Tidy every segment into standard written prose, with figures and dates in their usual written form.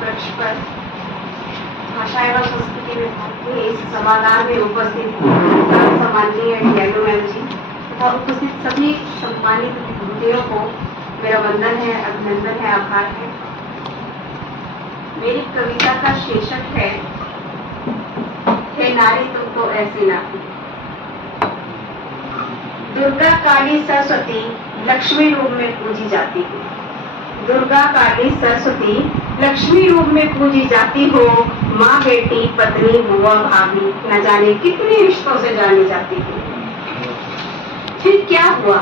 वृक्ष पर भाषा एवं संस्कृति विभाग के इस सभागार में उपस्थित सम्माननीय डीएलओ मैम जी तथा उपस्थित सभी सम्मानित गुरुदेवों को मेरा वंदन है, अभिनंदन है, आभार है। मेरी कविता का शीर्षक है हे नारी तुम तो ऐसी नारी। दुर्गा काली सरस्वती लक्ष्मी रूप में पूजी जाती है। दुर्गा काली सरस्वती लक्ष्मी रूप में पूजी जाती हो। माँ, बेटी, पत्नी, बुआ, भाभी, न जाने कितने रिश्तों से जानी जाती है। फिर क्या हुआ?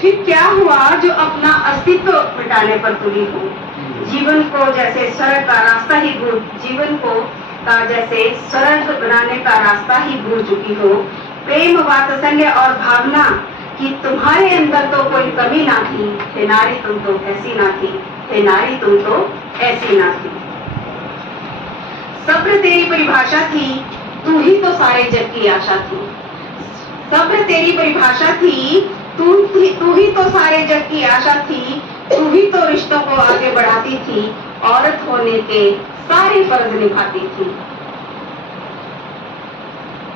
फिर क्या हुआ जो अपना अस्तित्व मिटाने पर तुली हो। जीवन को जैसे स्वर्ग का रास्ता ही भूल, जीवन को का जैसे स्वर्ग बनाने का रास्ता ही भूल चुकी हो। प्रेम, वात्सल्य और भावना कि तुम्हारे अंदर तो कोई कमी ना थी। हे नारी तुम तो ऐसी ना थी। हे नारी तुम तो ऐसी ना थी। सब्र तेरी परिभाषा थी, तू ही तो सारे जग की आशा थी। सब्र तेरी परिभाषा थी, तू ही तो सारे जग की आशा थी। तू ही तो रिश्तों को आगे बढ़ाती थी। औरत होने के सारे फर्ज निभाती थी।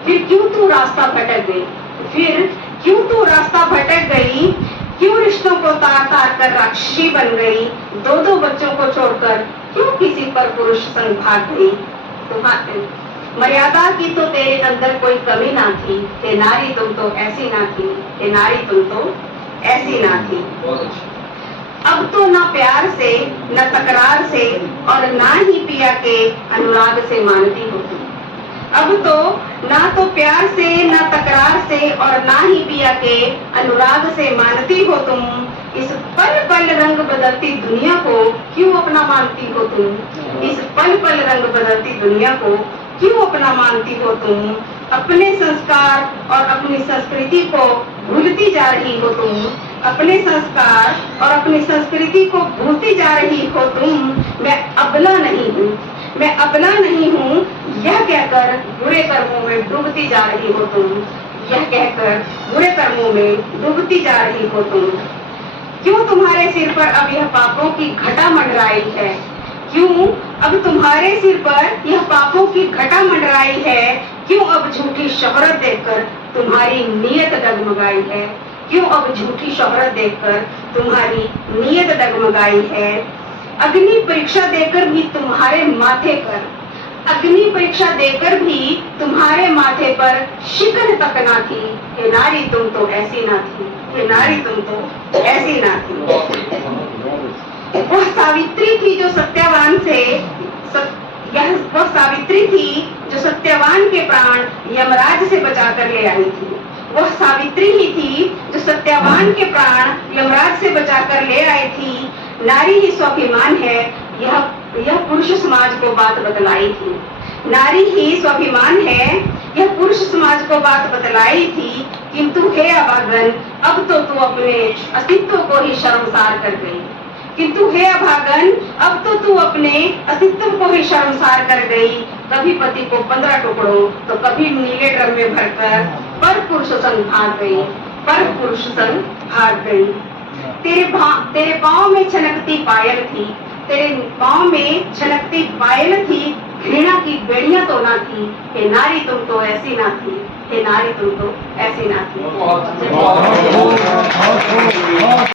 फिर क्यों तू रास्ता भटक गई? फिर क्यों तू रास्ता भटक गई? क्यों रिश्तों को तार तार कर राक्षसी बन गई? दो दो बच्चों को छोड़कर क्यों किसी पर पुरुष संग भाग गई? तुम्हारे मर्यादा की तो तेरे अंदर कोई कमी ना थी। हे नारी तुम तो ऐसी ना थी। हे नारी तुम तो ऐसी ना थी। अब तो ना प्यार से, न तकरार से और ना ही पिया के अनुराग से मानती हो तुम। अब तो ना तो प्यार से, न तकरार से और ना ही पिया के अनुराग से मानती हो तुम। इस पल पल रंग बदलती दुनिया को क्यों अपना मानती हो तुम। इस पल पल रंग बदलती दुनिया को क्यों अपना मानती हो तुम। अपने संस्कार और अपनी संस्कृति को भूलती जा रही हो तुम। अपने संस्कार और अपनी संस्कृति को भूलती जा रही हो तुम। मैं अबला नहीं हूँ, मैं अबला नहीं हूँ, यह कहकर बुरे कर्मों में डूबती जा रही हो तुम। यह कहकर बुरे कर्मों में डूबती जा रही हो तुम। क्यों तुम्हारे सिर पर अब यह पापों की घटा मंडराई है? क्यों अब तुम्हारे सिर पर यह पापों की घटा मंडराई है? क्यों अब झूठी शोहरत देखकर तुम्हारी नीयत डगमगाई है? क्यों अब झूठी शोहरत देखकर तुम्हारी नीयत डगमगाई है? अग्नि परीक्षा देकर भी तुम्हारे माथे पर, अग्नि परीक्षा देकर भी तुम्हारे माथे पर शिकन तक ना थी। हे नारी तुम तो ऐसी ना थी। हे नारी तुम तो ऐसी ना थी। वह सावित्री थी जो सत्यवान से वह सावित्री थी जो सत्यवान के प्राण यमराज से बचाकर ले आई थी। वह सावित्री ही थी जो सत्यवान के प्राण यमराज से बचाकर ले आई थी। नारी ही स्वाभिमान है, यह पुरुष समाज को बात बतलाई थी। नारी ही स्वाभिमान है, यह पुरुष समाज को बात बतलाई थी। किंतु हे अभागन, अब तो तू अपने अस्तित्व को ही शर्मसार कर गई। किंतु हे अभागन, अब तो तू अपने अस्तित्व को ही शर्मसार कर गई। कभी पति को 15 टुकड़ों तो कभी नीले ड्रम में भरकर पर पुरुष संग भाग गई। पर पुरुष संग भाग गई। तेरे पाँव में छनकती पायल थी। तेरे पाँव में छनकती पायल थी। घृणा की बेड़ियां तो ना थी। हे नारी तुम तो ऐसी ना थी। हे नारी तुम तो ऐसी ना थी।